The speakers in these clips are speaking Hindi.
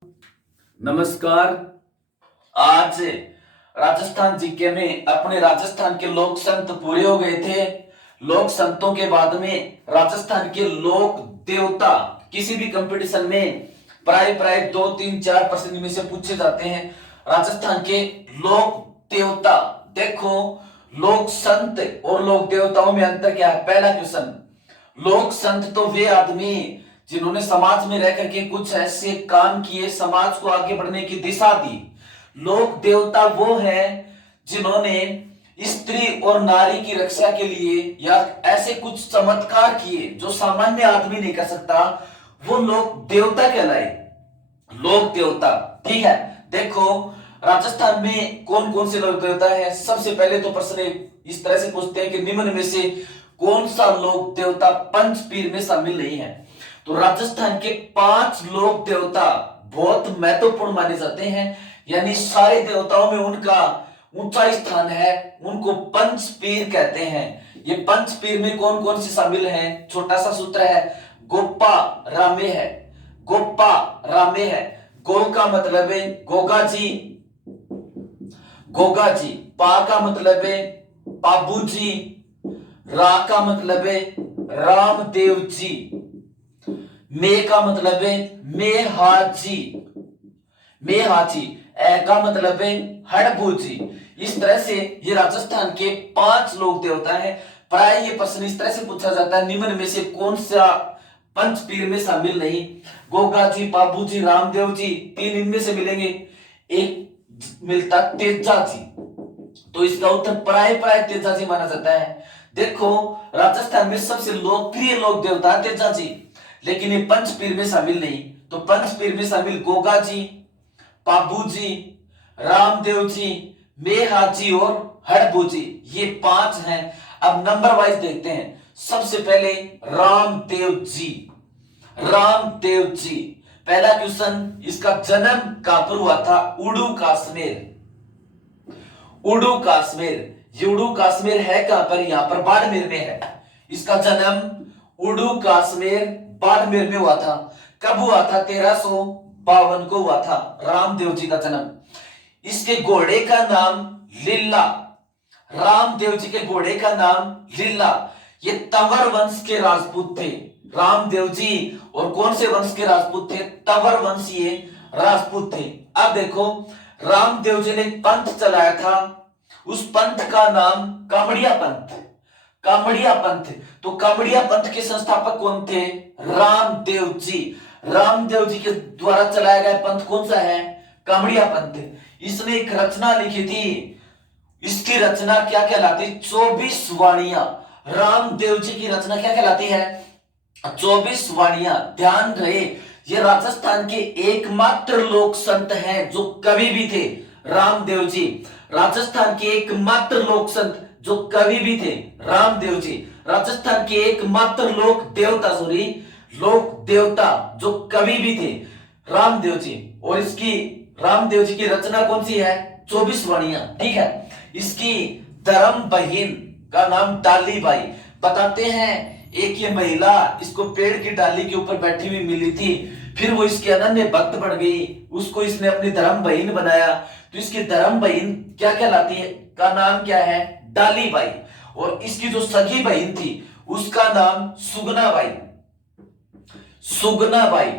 नमस्कार। आज राजस्थान जीके में अपने राजस्थान के लोक संत पूरे हो गए थे। लोक संतों के बाद में राजस्थान के लोक देवता किसी भी कंपटीशन में प्राय प्राय 2 3 4% में से पूछे जाते हैं। राजस्थान के लोक देवता, देखो लोक संत और लोक देवताओं में अंतर क्या है। पहला क्वेश्चन, लोक संत तो वे आदमी जिन्होंने समाज में रह करके कुछ ऐसे काम किए, समाज को आगे बढ़ने की दिशा दी। लोक देवता वो है जिन्होंने स्त्री और नारी की रक्षा के लिए या ऐसे कुछ चमत्कार किए जो सामान्य आदमी नहीं कर सकता, वो लोक देवता कहलाए। लोक देवता, ठीक है। देखो राजस्थान में कौन कौन से लोक देवता है। सबसे पहले तो प्रश्न इस तरह से पूछते हैं कि निम्न में से कौन सा लोक देवता पंच पीर में शामिल नहीं है। तो राजस्थान के 5 लोक देवता बहुत महत्वपूर्ण माने जाते हैं, यानी सारे देवताओं में उनका ऊंचा स्थान है, उनको पंच पीर कहते हैं। ये पंच पीर में कौन कौन से शामिल हैं, छोटा सा सूत्र है, गोप्पा रामे है। गोप्पा रामे है। गो का मतलब है गोगा जी, गोगा जी। पा का मतलब है बाबू जी। रा का मतलब है रामदेव जी। मे का मतलब है मेहाजी, मेहाजी। ए का मतलब है हड़बू जी। इस तरह से ये राजस्थान के 5 लोक देवता हैं। प्राय ये प्रश्न इस तरह से पूछा जाता है, निम्न में से कौन सा पंच पीर में शामिल नहीं। गोगा जी, बाबू जी, रामदेव जी, 3 इनमें से मिलेंगे, एक मिलता तेजा जी। तो इसका उत्तर प्राय प्राय तेजा जी माना जाता है। देखो राजस्थान में सबसे लोकप्रिय लोक देवता तेजा जी, लेकिन ये पंच पीर में शामिल नहीं। तो पंच पीर में शामिल गोगा जी, बाबू जी, रामदेव जी, मेहाजी और हड़बू जी, ये 5 हैं। अब नंबर वाइज देखते हैं। सबसे पहले रामदेव जी। रामदेव जी, पहला क्वेश्चन, इसका जन्म कहां पर हुआ था। उड़ू कश्मीर। उड़ू कश्मीर, उड़ू कश्मीर है कहां पर, यहां पर बाड़मेर में है। इसका जन्म उड़ू कश्मीर बाड़मेर में हुआ था। कब हुआ था, 1352 को हुआ था रामदेव जी का जन्म। इसके घोड़े का नाम लीला। रामदेव जी के घोड़े का नाम लीला। ये तंवर वंश के राजपूत थे रामदेव जी। और कौन से वंश के राजपूत थे, तंवर वंशीय राजपूत थे। अब देखो रामदेव जी ने पंथ चलाया था, उस पंथ का नाम कामड़िया पंथ। कामड़िया पंथ। तो कामड़िया पंथ के संस्थापक कौन थे, रामदेव जी। रामदेव जी के द्वारा चलाया गया पंथ कौन सा है, कामड़िया पंथ। इसने एक रचना लिखी थी, इसकी रचना क्या कहलाती, 24 वाणियां। रामदेव जी की रचना क्या कहलाती है, 24 वाणियां। ध्यान रहे ये राजस्थान के एकमात्र लोक संत हैं जो कवि भी थे। रामदेव जी राजस्थान के एकमात्र लोक संत जो कवि भी थे, रामदेव जी। राजस्थान के एकमात्र लोक देवता, सॉरी लोक देवता जो कवि भी थे, रामदेव जी। और इसकी रामदेव जी की रचना कौन सी है, 24 वाणियां, ठीक है। इसकी धर्म बहिन का नाम डाली बाई। बताते हैं एक ये महिला इसको पेड़ की डाली के ऊपर बैठी हुई मिली थी, फिर वो इसकी अनन्य भक्त बन गई, उसको इसने अपनी धर्म बहिन बनाया। तो इसकी धर्म बहिन क्या कहलाती है, का नाम क्या है, डाली बाई। और इसकी जो सगी बहन थी उसका नाम सुगना बाई। सुगना बाई,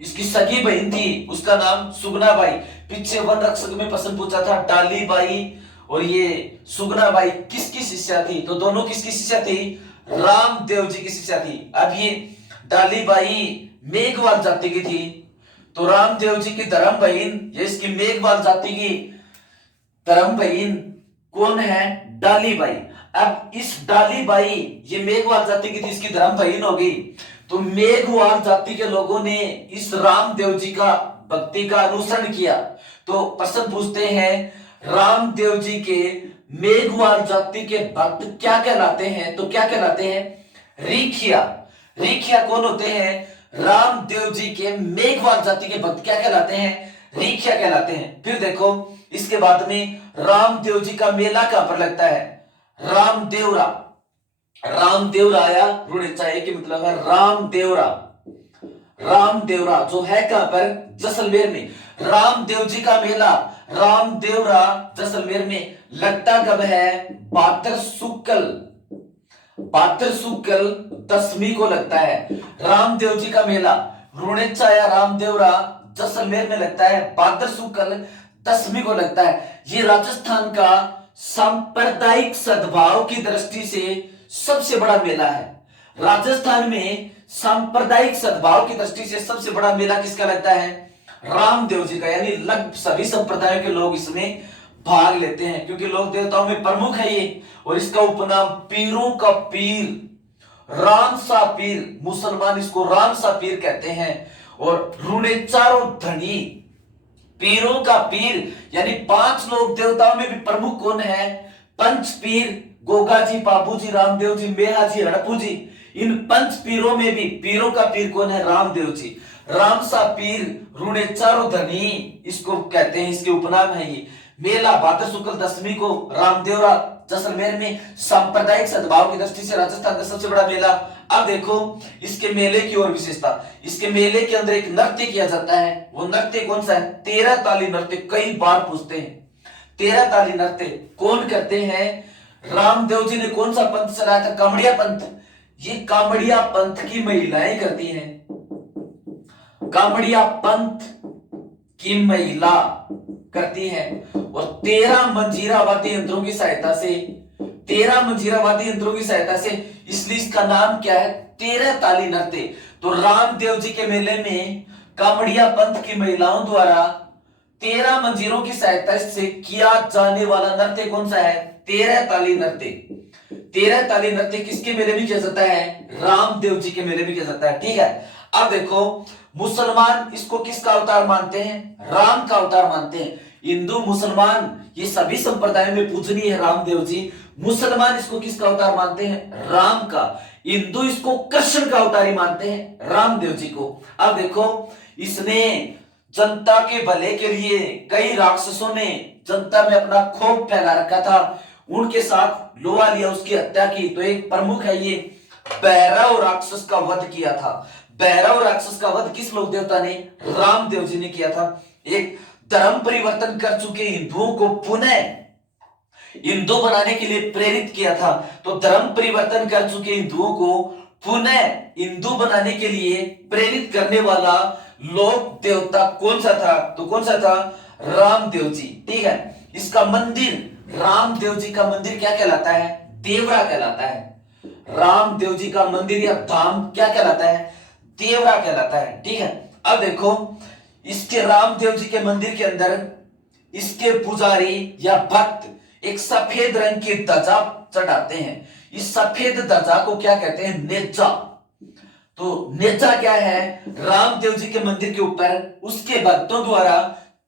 इसकी सगी बहन थी, उसका नाम सुगना बाई। पीछे वन रक्षक में प्रश्न पूछा था, डाली बाई और ये सुगना बाई किसकी शिष्या थी, तो दोनों किसकी शिष्या थी, रामदेव जी की शिष्या थी। अब ये डाली बाई मेघवाल जाति की थी, तो रामदेव जी की धर्म बहन, ये इसकी मेघवाल जाति की धर्म बहन कौन है, डाली बाई। अब इस डाली बाई ये मेघवाल जाति की थी, इसकी धर्म बहन होगी। तो मेघवाल जाति के लोगों ने इस रामदेव जी का भक्ति का अनुसरण किया। तो प्रश्न पूछते हैं, रामदेव जी के मेघवाल जाति के भक्त क्या कहलाते हैं, तो क्या कहलाते हैं, रीखिया। रीखिया कौन होते हैं, रामदेव जी के मेघवाल जाति के भक्त क्या कहलाते हैं, रीखिया कहलाते हैं। फिर देखो इसके बाद में रामदेव जी का मेला कहां पर लगता है, रामदेवरा। रामदेवरा आया, ऋण चाहिए कि मतलब है रामदेवरा। रामदेवरा, जो है कहां पर, जैसलमेर में। रामदेव जी का मेला रामदेवरा जैसलमेर में लगता कब है, भाद्र शुक्ल दशमी को लगता है। रामदेव जी का मेला रुणेचा या रामदेवरा जैसलमेर में लगता है, भाद्र शुक्ल दशमी को लगता है। ये राजस्थान का सांप्रदायिक सद्भाव की दृष्टि से सबसे बड़ा मेला है। राजस्थान में सांप्रदायिक सद्भाव की दृष्टि से सबसे बड़ा मेला किसका लगता है, रामदेव जी का। यानी लगभग सभी संप्रदायों के लोग इसमें भाग लेते हैं, क्योंकि लोक देवताओं में प्रमुख है ये। और इसका उपनाम पीरों का पीर, रामसा पीर, मुसलमान इसको रामसा पीर कहते हैं। और रुणेचारो धनी, पीरों का पीर, यानी 5 लोक देवताओं में भी प्रमुख कौन है, पंच पीर, गोगा जी, बाबू जी, रामदेव जी, मेहा जी, हड़पू जी। इन पंच पीरों में भी पीरों का पीर कौन है, रामदेव जी। रामसा पीर, रुणेचारो धनी इसको कहते हैं, इसके उपनाम है ये। मेला भाद्र शुक्ल दशमी को रामदेवरा जैसलमेर में सांप्रदायिक सद्भाव की दृष्टि से राजस्थान का सबसे बड़ा मेला। अब देखो इसके मेले की और विशेषता, इसके मेले के अंदर एक नृत्य किया जाता है। वो नृत्य कौन सा है, 13 ताली नृत्य। कई बार पूछते हैं 13 ताली नृत्य कौन करते हैं। रामदेव जी ने कौन सा पंथ चलाया था, कामड़िया पंथ। ये कामड़िया पंथ की महिलाएं करती हैं, कामड़िया पंथ की महिला करती है। और 13 मंजीरा वाद्य यंत्रों की सहायता से, 13 मंजीरा वाद्य यंत्रों की सहायता से, इसलिए इसका नाम क्या है, 13 ताली नृत्य। तो रामदेव जी के मेले में कामड़िया पंथ की महिलाओं द्वारा 13 मंजीरों की सहायता से किया जाने वाला नृत्य कौन सा है, 13 ताली नृत्य। 13 ताली नृत्य किसके मेले में किया जाता है, रामदेव जी के मेले में किया जाता है। ठीक है, अब देखो मुसलमान इसको किसका अवतार मानते हैं, राम का अवतार मानते हैं। हिंदू मुसलमान ये सभी संप्रदायों में पूजनीय है रामदेव जी। मुसलमान इसको किसका अवतार मानते हैं, राम का। हिंदू इसको कृष्ण का अवतार ही मानते हैं, रामदेव जी को। अब देखो इसने जनता के भले के लिए कई राक्षसों ने जनता में अपना क्षोभ फैला रखा था, उनके साथ लोहा लिया, उसकी हत्या की। तो एक प्रमुख है ये, भैरव राक्षस का वध किया था। भैरव राक्षस का वध किस लोक देवता ने, रामदेव जी ने किया था। एक धर्म परिवर्तन कर चुके हिंदुओं को पुनः हिंदू बनाने के लिए प्रेरित किया था। तो धर्म परिवर्तन कर चुके हिंदुओं को पुनः हिंदू बनाने के लिए प्रेरित करने वाला लोक देवता कौन सा था, तो कौन सा था, रामदेव जी। ठीक है, इसका मंदिर, रामदेव जी का मंदिर क्या कहलाता है, देवरा कहलाता है। रामदेव जी का मंदिर या धाम क्या कहलाता है, देवरा कहलाता है। ठीक है, अब देखो इसके रामदेव जी के मंदिर के अंदर इसके पुजारी या भक्त एक सफेद रंग की ध्वजा चढ़ाते हैं। इस सफेद ध्वजा को क्या कहते हैं, नेजा। तो नेजा क्या है, रामदेव जी के मंदिर के ऊपर उसके भक्तों द्वारा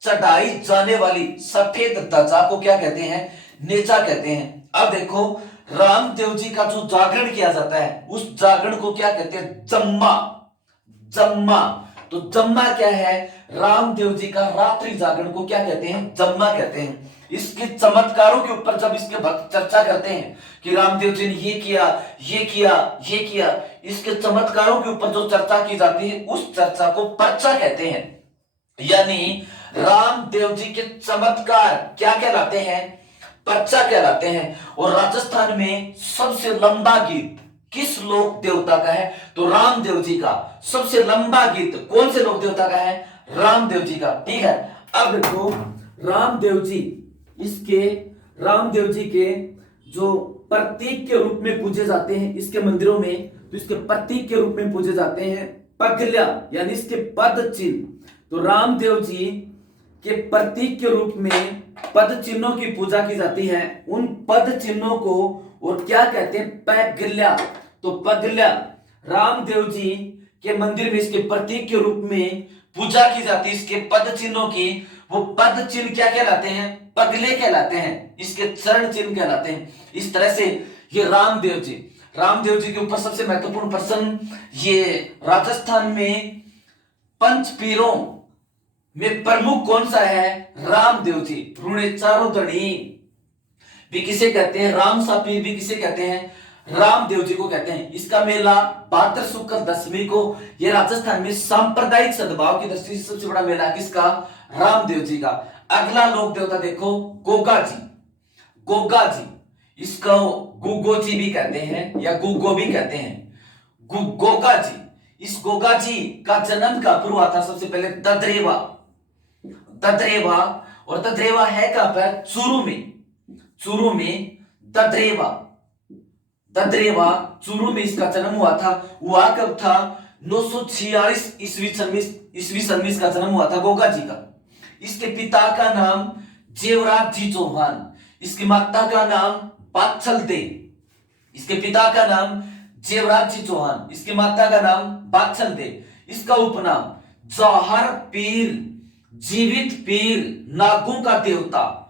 चढ़ाई जाने वाली सफेद ध्वजा को क्या कहते हैं, नेजा कहते हैं। अब देखो रामदेव जी का जो जागरण किया जाता है उस जागरण को क्या कहते हैं, जम्मा। जम्मा, तो जम्मा क्या है, रामदेव जी का रात्रि जागरण को क्या कहते हैं, जम्मा कहते हैं। इसके चमत्कारों के ऊपर जब इसके भक्त चर्चा करते हैं कि रामदेव जी ने ये किया, ये किया, ये किया, इसके चमत्कारों के ऊपर जो चर्चा की जाती है उस चर्चा को पर्चा कहते हैं। यानी रामदेव जी के चमत्कार क्या कहलाते हैं, पर्चा कहलाते हैं। और राजस्थान में सबसे लंबा गीत किस लोक देवता का है, तो रामदेव जी का। सबसे लंबा गीत कौन से लोक देवता का है, रामदेव जी का। ठीक है, अब देखो रामदेव जी, इसके रामदेव जी के जो प्रतीक के रूप में पूजे जाते हैं इसके मंदिरों में, तो इसके प्रतीक के रूप में पूजे जाते हैं पगल्या, यानी इसके पद चिन्ह। तो रामदेव जी के प्रतीक के रूप में पद चिन्हों की पूजा की जाती है। उन पद चिन्हों को और क्या कहते हैं, पगल्या। तो पगल्या रामदेव जी के मंदिर में इसके प्रतीक के रूप में पूजा की जाती है। इसके पद चिन्हों की, वो पद चिन्ह क्या कहलाते हैं, पगले कहलाते हैं, इसके चरण चिन्ह कहलाते हैं। इस तरह से ये रामदेव जी के ऊपर सबसे महत्वपूर्ण प्रश्न, ये राजस्थान में पंच पीरों में प्रमुख कौन सा है, रामदेव जी। रुणेचारो धनी भी किसे कहते हैं, राम सा पीर भी किसे कहते हैं, रामदेव जी को कहते हैं। इसका मेला भाद्र शुक्ल दशमी को, ये राजस्थान में सांप्रदायिक सद्भाव की दृष्टि से सबसे बड़ा मेला किसका? रामदेव जी का। अगला लोक देवता देखो गोगा जी। गोगा जी, इसको गुगो जी भी कहते हैं या गुगो भी कहते हैं। गोगा जी, इस गोगा जी का जन्म कहां पर हुआ था? सबसे पहले ददरेवा। ददरेवा, और ददरेवा है कहां पर? चूरू में। चूरू में ददरेवा, ददरेवा चूरू में इसका जन्म हुआ था। हुआ कब था? 946 ईस्वी सन में इसका जन्म हुआ था गोगा जी का। इसके पिता का नाम जेवराज जी चौहान, इसकी माता का नाम बाछल दे। इसके पिता का नाम जेवराज जी चौहान, इसकी माता का नाम बाछल दे। इसका उपनाम जौहर पीर, जीवित पीर, नागों का देवता।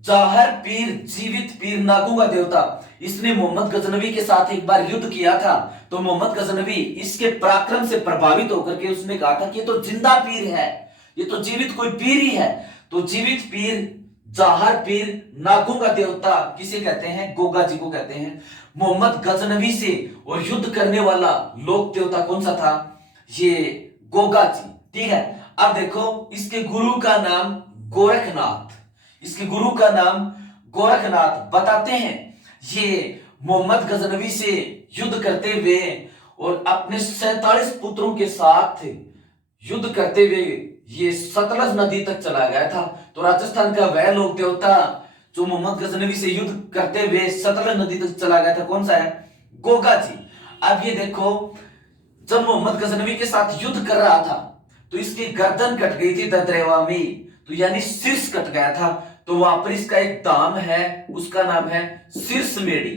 जौहर पीर, जीवित पीर, नागों का देवता। इसने मोहम्मद गजनवी के साथ एक बार युद्ध किया था, तो मोहम्मद गजनवी इसके पराक्रम से प्रभावित होकर के उसने कहा था कि ये तो जिंदा पीर है, ये तो जीवित कोई पीर ही है। तो जीवित पीर, जौहर पीर, नागों का देवता किसे कहते हैं? गोगा जी को कहते हैं। मोहम्मद गजनवी से और युद्ध करने वाला लोक देवता कौन सा था? ये गोगा जी। ठीक है, अब देखो इसके गुरु का नाम गोरखनाथ। इसके गुरु का नाम गोरखनाथ। बताते हैं ये मोहम्मद गजनवी से युद्ध करते हुए और अपने 47 पुत्रों के साथ युद्ध करते हुए ये सतलज नदी तक चला गया था। तो राजस्थान का वह लोक देवता जो मोहम्मद गजनवी से युद्ध करते हुए सतलज नदी तक चला गया था, कौन सा है? गोगा जी। अब ये देखो, जब मोहम्मद गजनवी के साथ युद्ध कर रहा था तो इसकी गर्दन कट गई थी ददरेवा में, तो यानी शीर्ष कट गया था। तो वहां पर इसका एक धाम है, उसका नाम है शीर्षमेड़ी।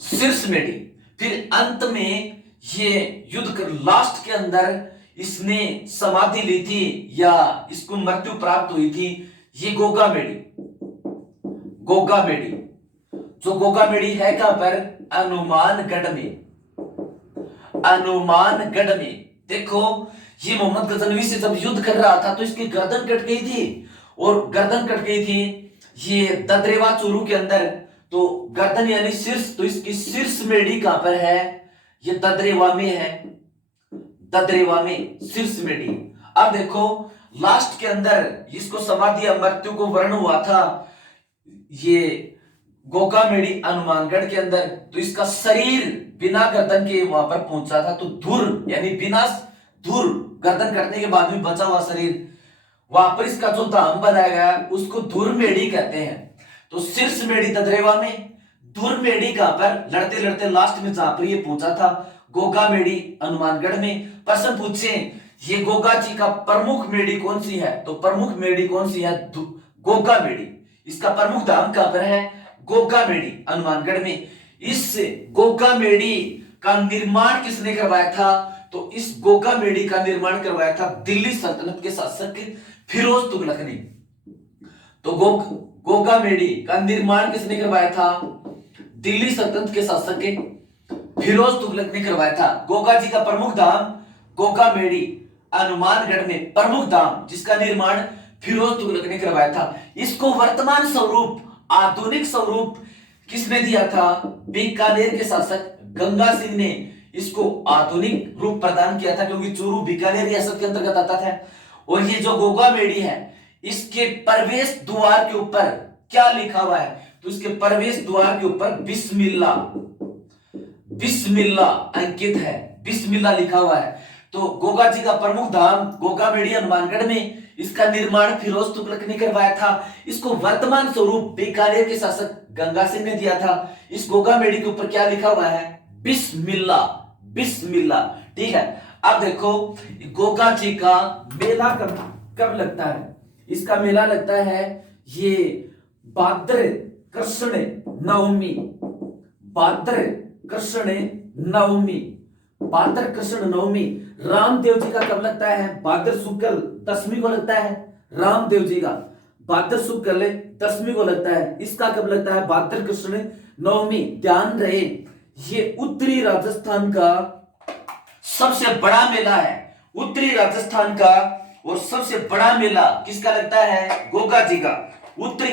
शीर्षमेड़ी। फिर अंत में ये युद्ध कर लास्ट के अंदर इसने समाधि ली थी या इसको मृत्यु प्राप्त हुई थी, ये गोगामेड़ी। गोगामेड़ी, जो गोगामेड़ी है कहां पर? हनुमानगढ़ में। हनुमानगढ़ में। देखो ये मोहम्मद गजनवी से जब युद्ध कर रहा था तो इसकी गर्दन कट गई थी, और गर्दन कट गई थी ये ददरेवा चूरू के अंदर। तो गर्दन यानी शीर्ष, तो इसकी शीर्षमेड़ी कहां पर है? ये ददरेवा में है। ददरेवा में शीर्षमेड़ी। अब देखो लास्ट के अंदर इसको समाधि मृत्यु को वर्ण हुआ था ये गोगामेड़ी हनुमानगढ़ के अंदर। तो इसका शरीर बिना गर्दन के वहां पर पहुंचा था। तो धुर यानी बिना धुर, गर्दन कटने के बाद भी बचा हुआ शरीर, वहां पर इसका जो धाम बनाया गया उसको धुरमेड़ी कहते हैं। तो शीर्षमेड़ी ददरेवा में, धुरमेड़ी कहां पर? लड़ते लड़ते लास्ट में जहां पर ये पहुंचा था गोगामेड़ी हनुमानगढ़ में। प्रश्न पूछे ये गोगा जी का प्रमुख मेड़ी कौन सी है? तो प्रमुख मेड़ी कौन सी है? गोगामेड़ी। इसका प्रमुख धाम कहां पर है? गोगामेड़ी हनुमानगढ़ में। इस गोगामेड़ी का निर्माण किसने करवाया था? तो इस गोगामेड़ी का निर्माण करवाया था दिल्ली सल्तनत के शासक फिरोज तुगलक ने। तो गोगामेड़ी का निर्माण किसने करवाया था? दिल्ली सल्तनत के शासक फिरोज तुगलक ने करवाया था। गोगा जी का प्रमुख धाम गोगामेड़ी हनुमानगढ़ में, प्रमुख धाम जिसका निर्माण फिरोज तुगलक ने करवाया था। इसको वर्तमान स्वरूप, आधुनिक स्वरूप किसने दिया था? बीकानेर के शासक गंगा सिंह ने इसको आधुनिक रूप प्रदान किया था, क्योंकि चूरू बीकानेर रियासत के अंतर्गत आता था। और ये जो गोगामेड़ी है इसके प्रवेश द्वार के ऊपर क्या लिखा हुआ है? तो इसके प्रवेश द्वार के ऊपर बिस्मिल्लाह, बिस्मिल्लाह अंकित है, बिस्मिल्लाह लिखा हुआ है। तो गोगा जी का प्रमुख धाम गोगामेड़ी हनुमानगढ़ में, इसका निर्माण फिरोज तुगलक ने करवाया था। इसको वर्तमान स्वरूप बीकानेर के शासक गंगा सिंह ने दिया था। इस गोगामेड़ी के ऊपर क्या लिखा हुआ है? बिस्मिल्लाह, बिस्मिल्लाह। ठीक है, अब देखो गोगा जी का मेला कब लगता है? इसका मेला लगता है ये भाद्र कृष्ण नवमी। भाद्र कृष्ण नवमी, भाद्र कृष्ण नवमी। रामदेव जी का कब लगता है? भाद्र शुक्ल दशमी को लगता है। रामदेव जी का भाद्र शुक्ल दशमी को लगता है। इसका कब लगता है? भाद्र कृष्ण नवमी। ध्यान रहे ये उत्तरी राजस्थान का सबसे बड़ा मेला है। उत्तरी राजस्थान का और सबसे बड़ा मेला किसका लगता है? गोगा जी का। उत्तरी